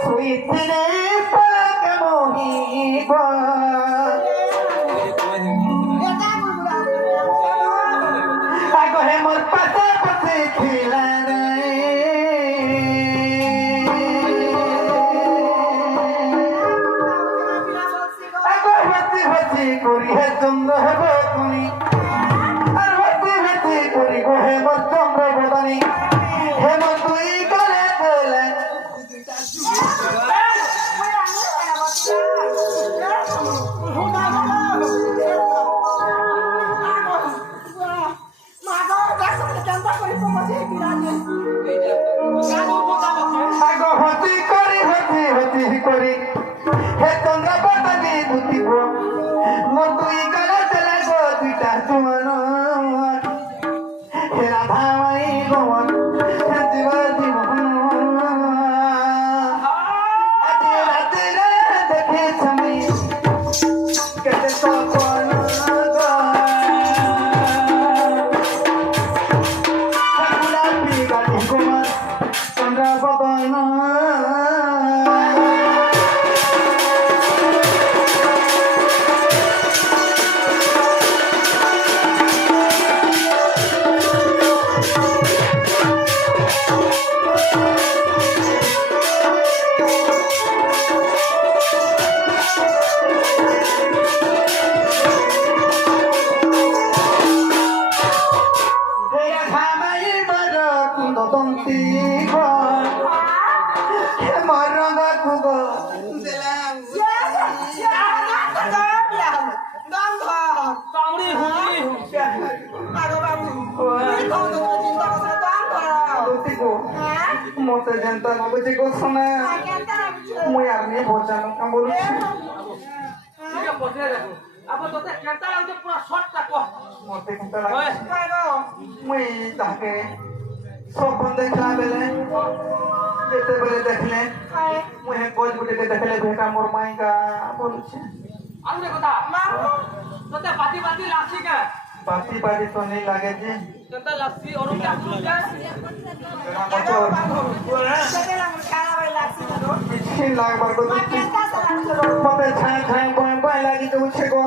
সুইতনে পাক মোহিব আগো হে মোর পাশে পাশে খিলা রে আগো হতি হতি করি হে চন্দ্র হব তুমি আর হতি হতি করি গো হে মোর চন্দ্র বদনি হে মোর তুই গলে গলে আগো হতি করি হে চন্দ্র বদনি দুটি গো মোর তুই গলে চলে গো দুইটা সুমন হে রাধা মাই গোমন হে জীব জীবন আজ রাতে দেখে ছমি কেতে সপন গো গুলাবি গালি গোমন চন্দ্র বদন মতে জনতা নবজি গোসনা মুই আপনি ভোজানো কাম বলছি ঠিক আছে বসে দেখো আপ তোতে কেনতা লাগছে পুরা শর্টটা কো মতে কেনতা লাগে মুই তাকে সব দেখলা বেলে যেতে বেলে দেখলে মুই হে কোজ গুটিকে দেখলে বেটা মোর মাইকা বলছে আরে কথা তোতে বাতি বাতি লাগছে কে বাতি বাতি তো নেই লাগে যে কেনতা লাগছে ওর কে আপনি কে লাগবার তো মতে ছায় ছায় বয় বয় লাগি তো উঠছে গো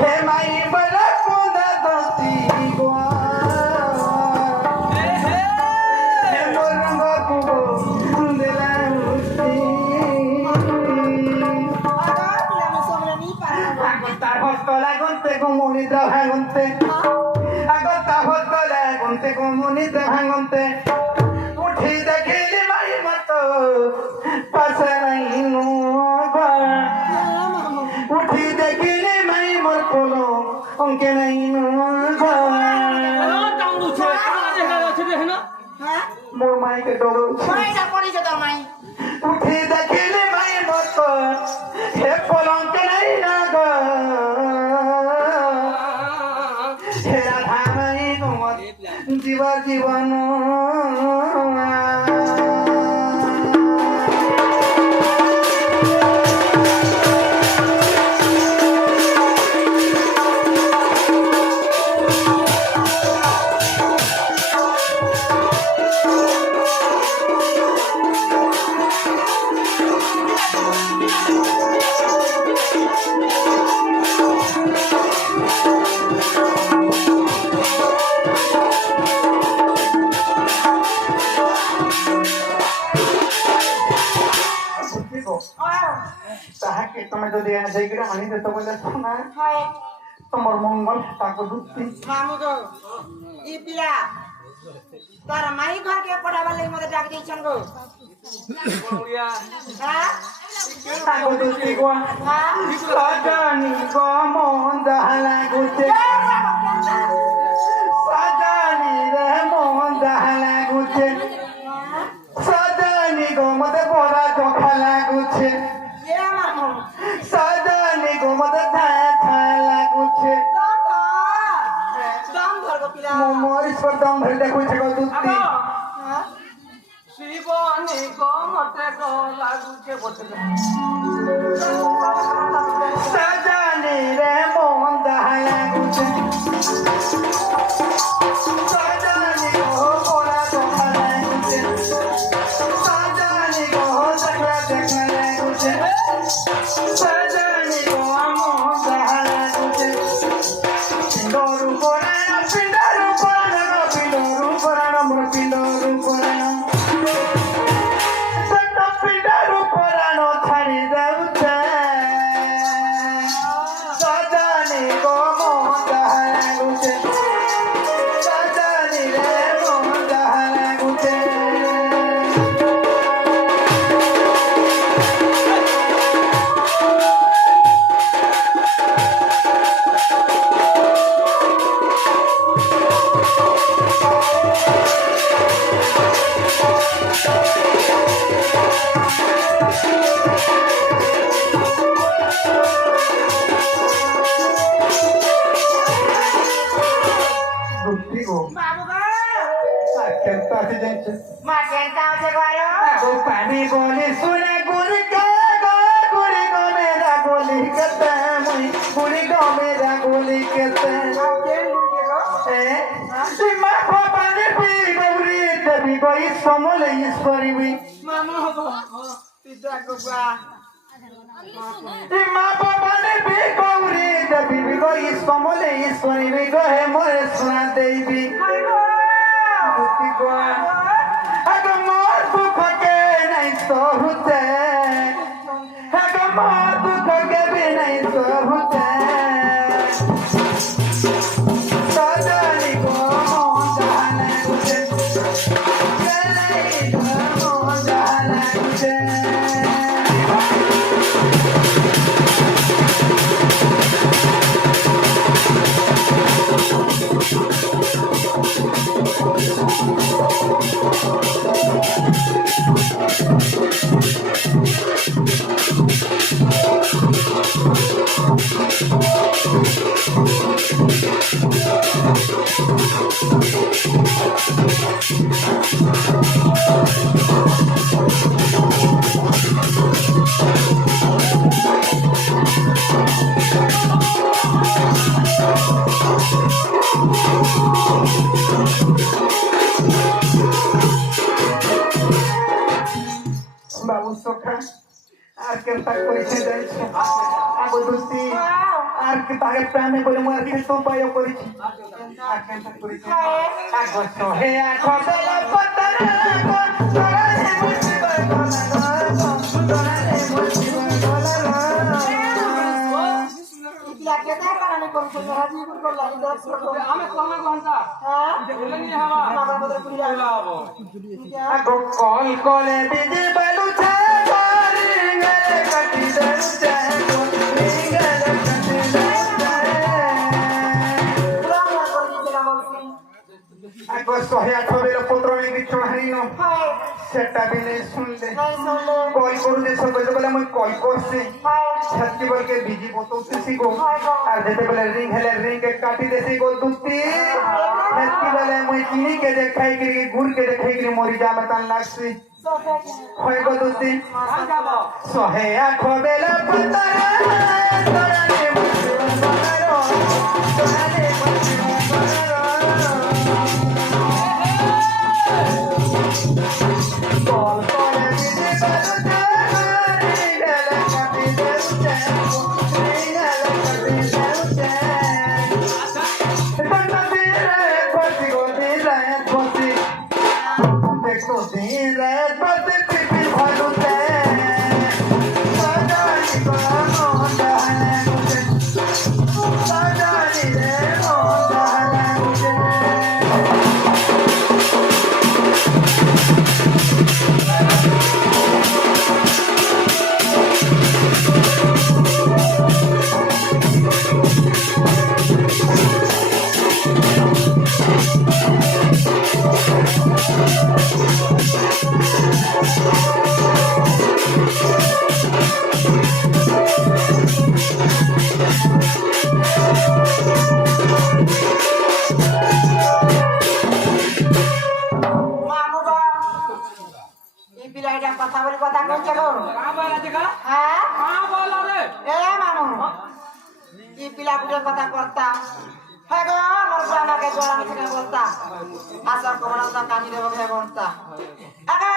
হে মাই বড় কোদা দস্তি গো হে মোর রঙ্গ কুগো দেলা উস্তি তার হস্ত লাগুনতে গো মনিদ্রা ভাঙনতে আগো তা হস্ত লাগুনতে গো মনিদ্রা ভাঙনতে উঠি দেখিলি মাই মতো পাশে নাই নোবা উঠি দেখিলি মাই মোর কোলো অঙ্কে নাই নোবা মোর মাইকে ডর উঠি দেখিলি মাই মতো হে পলঙ্কে নাই না গো হে রাধা মাই তোমার জীবন তাহাকে তুমি যদি সেইগুলো আনি দিতে বলে না তোমার মঙ্গল তাকে দুঃখী তোর মাই ঘরকে পড়াবার লাগি মতে ডাক দিয়েছেন গো তাকে দুঃখী গো সজনি গো মন দালা গুছে সজনি রে মন দালা গুছে সজনি গো মতে বড় জখা লাগুছে সজনি গো মতে ছায়া ছায়া লাগুছে মোর ঈশ্বর দম ধরে দেখুছে গো দুঃখী শিবনি গো মতে গো লাগুছে বসে সজনি রে মন দালা লাগুছে সজনি গো বড় জখা লাগুছে মা কেনটা আছে গারো আগো পানি বলে শুনে গুড়ি গো গুড়ি গো মেরা গলি কেতে মুই গুড়ি গো মেরা গলি কেতে কেন গুনকে গো সীমা পানি পি গৌরী দেবী গো সমলে ঈশ্বরী মামু হবো পিতা গোবা সীমা পানি পি গৌরী দেবী গো সমলে ঈশ্বরী গো হে মোরে সোনা দেবী হাই গো দুটি গো আগো মোর দুঃখকে নাই সহুতে আগো মোর দুঃখকে বি নাই সহুতে সজনি গো মোহন জানে উঠে গলাই গো মোহন জানে উঠে বাবু সখা আর কেনটা করেছে যাইছো আগো দুটি আর কি তাকে প্রেমে বলে মই আর কিছু উপায় করেছি আর কেনটা করেছে আগো সোহে আগো বেলা পতর আগো তোরা হে মুছিবা গলা তোরা হে মুছিবা গলা ইতিয়া কেতা কারণে কোন কোন হাজি কোন লাগি দস করো আমি কমে ঘন্টা হ্যাঁ বলে নিয়ে হবা মামার মধ্যে পুরিয়া লাগাবো আগো কল কলে বিজি বেলু ছে গরে কাটি দেলু ছে গরে কাটি দেলু ছে পুরা করে দিতে বলছি আগো সোহে আঠো বেলা পুত্র নেকি চড়াইনো হাই সেটা বিনে শুনলে নাই শুনলে কল করুতে সব বলে মই কল করছি হাই छत्ती बोल के बिजी बोतौसी गो আর যেতে বলে রিং হেলে রিং के काटी देसी गो दुत्ती छत्ती बोले মই चिनी के देखाई के गुड़ के देखाई के मोरी जा बतान लागसी सोफे होय गो दुत्ती আর যাবো सोहे आखो बेला पतरा तोरा ने मुझे बनारो तोरा ने मुझे बनारो कॉल करे बिजी बालू जारी गला काटी देउ चे गला काटी देउ चे बंदा तेरे खोसी गो तेरे खोसी देखो तेरे खोसी पीपी भालू ते सजानी को मोंडाने मुझे सजानी रे मोंडाने मुझे মামু গো এই বিলাইটা কথা বলি কথা কইছে গো কা বলা দেখা হ্যাঁ কা বলা রে এ মামু এই পিলা পুজোর কথা করতা হ্যাঁ গো আমার আমাকে জোড়া মিছে বলতা আসার কোমরা কানি দেবো বলতা আগা